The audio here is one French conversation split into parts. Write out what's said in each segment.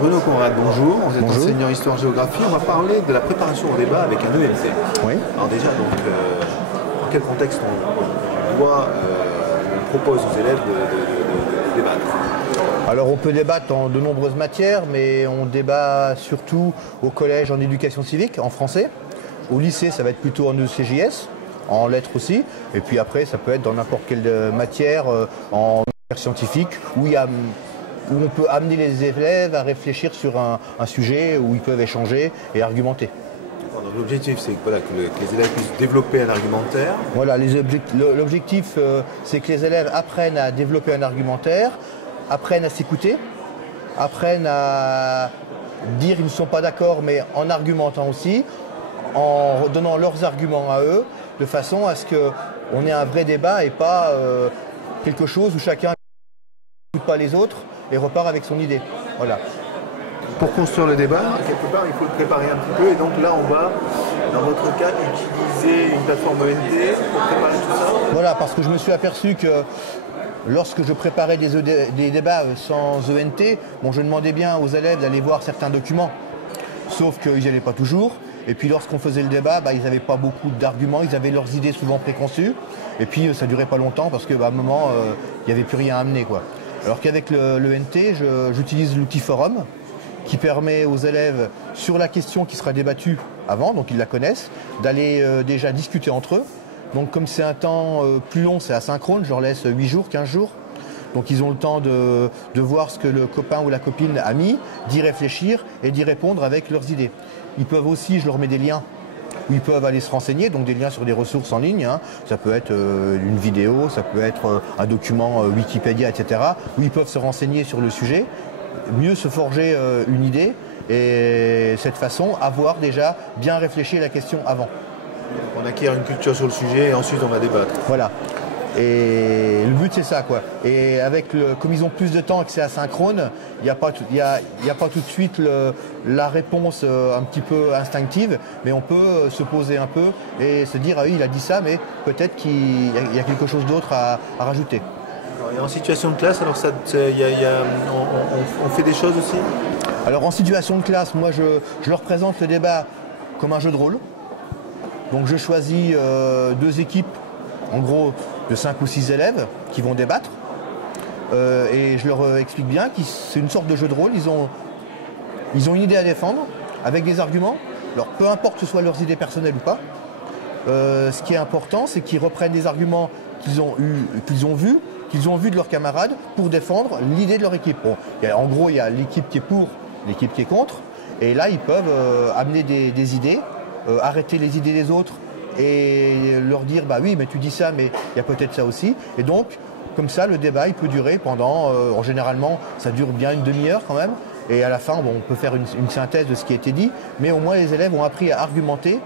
Renaud Conrad, bonjour. Vous êtes Bonjour. enseignant histoire-géographie. On va parler de la préparation au débat avec un EMT. Oui. Alors déjà, donc, dans quel contexte on propose aux élèves de débattre? Alors on peut débattre dans de nombreuses matières, mais on débat surtout au collège en éducation civique, en français. Au lycée, ça va être plutôt en ECJS, en lettres aussi. Et puis après, ça peut être dans n'importe quelle matière, en scientifique, où on peut amener les élèves à réfléchir sur un sujet, où ils peuvent échanger et argumenter. Donc l'objectif, c'est que les élèves puissent développer un argumentaire. Voilà, l'objectif, c'est que les élèves apprennent à développer un argumentaire, apprennent à s'écouter, apprennent à dire ils ne sont pas d'accord, mais en argumentant aussi, en donnant leurs arguments à eux, de façon à ce qu'on ait un vrai débat et pas quelque chose où chacun n'écoute pas les autres et repart avec son idée. Voilà. Pour construire le débat, quelque part, il faut le préparer un petit peu. Et donc là, on va, dans votre cas, utiliser une plateforme ENT pour préparer tout ça. Voilà, parce que je me suis aperçu que lorsque je préparais des débats sans ENT, bon, je demandais bien aux élèves d'aller voir certains documents, sauf qu'ils n'y allaient pas toujours. Et puis lorsqu'on faisait le débat, ils n'avaient pas beaucoup d'arguments, ils avaient leurs idées souvent préconçues. Et puis ça ne durait pas longtemps parce qu'à un moment, il n'y avait plus rien à amener, quoi. Alors qu'avec l'ENT, j'utilise l'outil forum qui permet aux élèves, sur la question qui sera débattue avant, donc ils la connaissent, d'aller déjà discuter entre eux. Donc comme c'est un temps plus long, c'est asynchrone, je leur laisse 8 jours, 15 jours. Donc ils ont le temps de voir ce que le copain ou la copine a mis, d'y réfléchir et d'y répondre avec leurs idées. Ils peuvent aussi, je leur mets des liens où ils peuvent aller se renseigner, donc des liens sur des ressources en ligne. Ça peut être une vidéo, ça peut être un document Wikipédia, etc. où ils peuvent se renseigner sur le sujet, mieux se forger une idée et cette façon avoir déjà bien réfléchi à la question avant. On acquiert une culture sur le sujet et ensuite on va débattre. Voilà. Et le but c'est ça, quoi. Et comme ils ont plus de temps et que c'est asynchrone, il n'y a pas tout de suite la réponse un petit peu instinctive, mais on peut se poser un peu et se dire ah oui il a dit ça, mais peut-être qu'il y a quelque chose d'autre à rajouter. Et en situation de classe, alors on fait des choses aussi? Alors en situation de classe, moi je leur présente le débat comme un jeu de rôle. Donc je choisis 2 équipes, en gros de 5 ou 6 élèves qui vont débattre. Et je leur explique bien que c'est une sorte de jeu de rôle. Ils ont une idée à défendre avec des arguments. Alors peu importe que ce soit leurs idées personnelles ou pas. Ce qui est important, c'est qu'ils reprennent des arguments qu'ils ont vus de leurs camarades pour défendre l'idée de leur équipe. Bon, en gros, il y a l'équipe qui est pour, l'équipe qui est contre. Et là, ils peuvent amener des idées, arrêter les idées des autres et leur dire bah oui mais tu dis ça mais il y a peut-être ça aussi. Et donc comme ça le débat il peut durer pendant généralement ça dure bien une demi-heure quand même et à la fin on peut faire une synthèse de ce qui a été dit, mais au moins les élèves ont appris à argumenter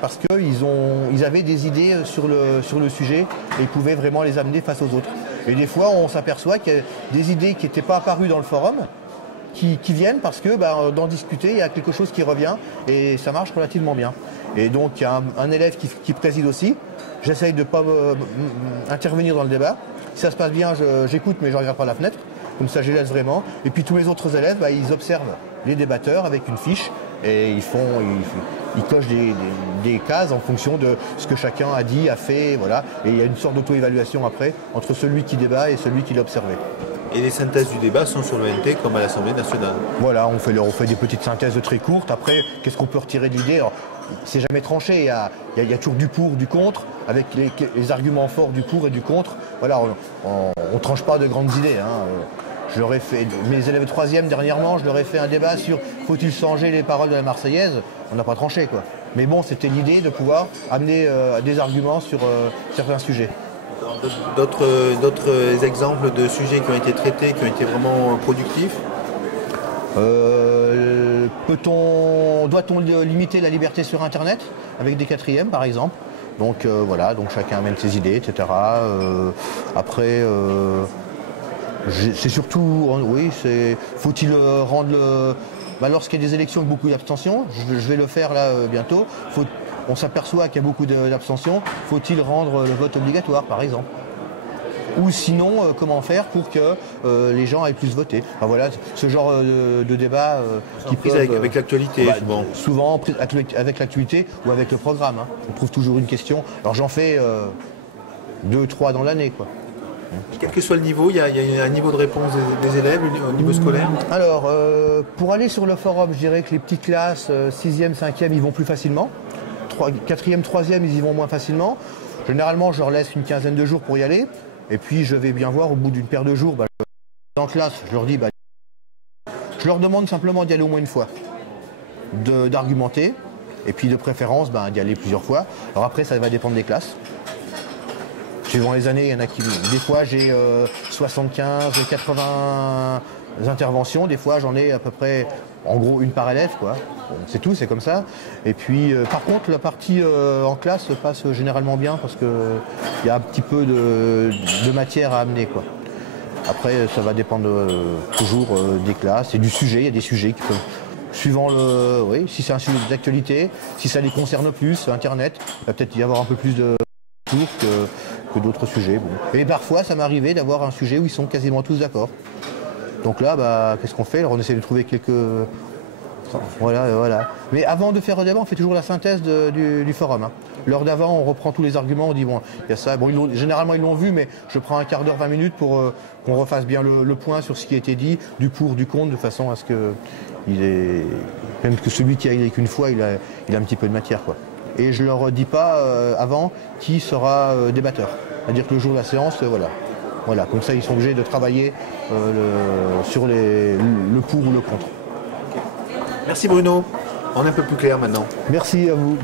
parce qu'ils avaient des idées sur le sujet et ils pouvaient vraiment les amener face aux autres. Et des fois on s'aperçoit qu'il y a des idées qui n'étaient pas apparues dans le forum qui viennent parce que d'en discuter, il y a quelque chose qui revient et ça marche relativement bien. Et donc il y a un élève qui préside aussi. J'essaye de ne pas intervenir dans le débat. Si ça se passe bien, j'écoute mais je ne regarde pas la fenêtre. Comme ça je les laisse vraiment. Et puis tous les autres élèves, ils observent les débatteurs avec une fiche et ils cochent des cases en fonction de ce que chacun a dit, a fait. Voilà. Et il y a une sorte d'auto-évaluation après entre celui qui débat et celui qui l'a observé. Et les synthèses du débat sont sur l'ENT comme à l'Assemblée nationale. Voilà, on fait des petites synthèses très courtes. Après, qu'est-ce qu'on peut retirer de l'idée? C'est jamais tranché, il y a toujours du pour, du contre, avec les arguments forts du pour et du contre. Voilà, on tranche pas de grandes idées. Je leur ai fait, mes élèves de 3e dernièrement, je leur ai fait un débat sur faut-il changer les paroles de la Marseillaise? On n'a pas tranché, quoi. Mais bon, c'était l'idée de pouvoir amener des arguments sur certains sujets. D'autres exemples de sujets qui ont été traités, qui ont été vraiment productifs? Doit-on limiter la liberté sur Internet avec des 4e par exemple? Donc voilà, donc chacun amène ses idées, etc. Après, c'est surtout, oui, faut-il rendre lorsqu'il y a des élections avec beaucoup d'abstention, je vais le faire là bientôt. On s'aperçoit qu'il y a beaucoup d'abstention. Faut-il rendre le vote obligatoire, par exemple? ou sinon comment faire pour que les gens aillent plus voter. Enfin, voilà, ce genre de débat qui prise peuvent, avec l'actualité, souvent prise avec l'actualité ou avec le programme. Hein. On trouve toujours une question. Alors j'en fais 2, 3 dans l'année, quoi. Quel que soit le niveau, il y a un niveau de réponse des élèves au niveau scolaire? Alors, pour aller sur le forum, je dirais que les petites classes, 6e, 5e, ils vont plus facilement. 4e, 3e, ils y vont moins facilement. Généralement, je leur laisse une quinzaine de jours pour y aller. Et puis, je vais bien voir, au bout d'une paire de jours, en classe, je leur dis, je leur demande simplement d'y aller au moins une fois, d'argumenter, et puis de préférence, d'y aller plusieurs fois. Alors après, ça va dépendre des classes. Suivant les années, il y en a qui... Des fois, j'ai 75, 80 interventions. Des fois, j'en ai à peu près, en gros, une par élève, quoi. Bon, c'est tout, c'est comme ça. Et puis, par contre, la partie en classe se passe généralement bien parce qu'il y a un petit peu de matière à amener, quoi. Après, ça va dépendre toujours des classes et du sujet. Il y a des sujets qui peuvent... Suivant le... Oui, si c'est un sujet d'actualité, si ça les concerne plus, Internet, il va peut-être y avoir un peu plus de tours que d'autres sujets. Bon. Et parfois, ça m'est arrivé d'avoir un sujet où ils sont quasiment tous d'accord. Donc là, qu'est-ce qu'on fait? Alors, on essaie de trouver quelques... Voilà. Mais avant de faire un débat, on fait toujours la synthèse du forum. Hein. L'heure d'avant, on reprend tous les arguments, on dit, bon, il y a ça. Bon, généralement, ils l'ont vu, mais je prends un quart d'heure, 20 minutes pour qu'on refasse bien le point sur ce qui a été dit, du pour, du contre, de façon à ce que même que celui qui a aillé qu'une fois, il a un petit peu de matière, quoi. Et je ne leur dis pas avant qui sera débatteur. C'est-à-dire que le jour de la séance, voilà. Comme ça, ils sont obligés de travailler sur le pour ou le contre. Merci Bruno. On est un peu plus clair maintenant. Merci à vous.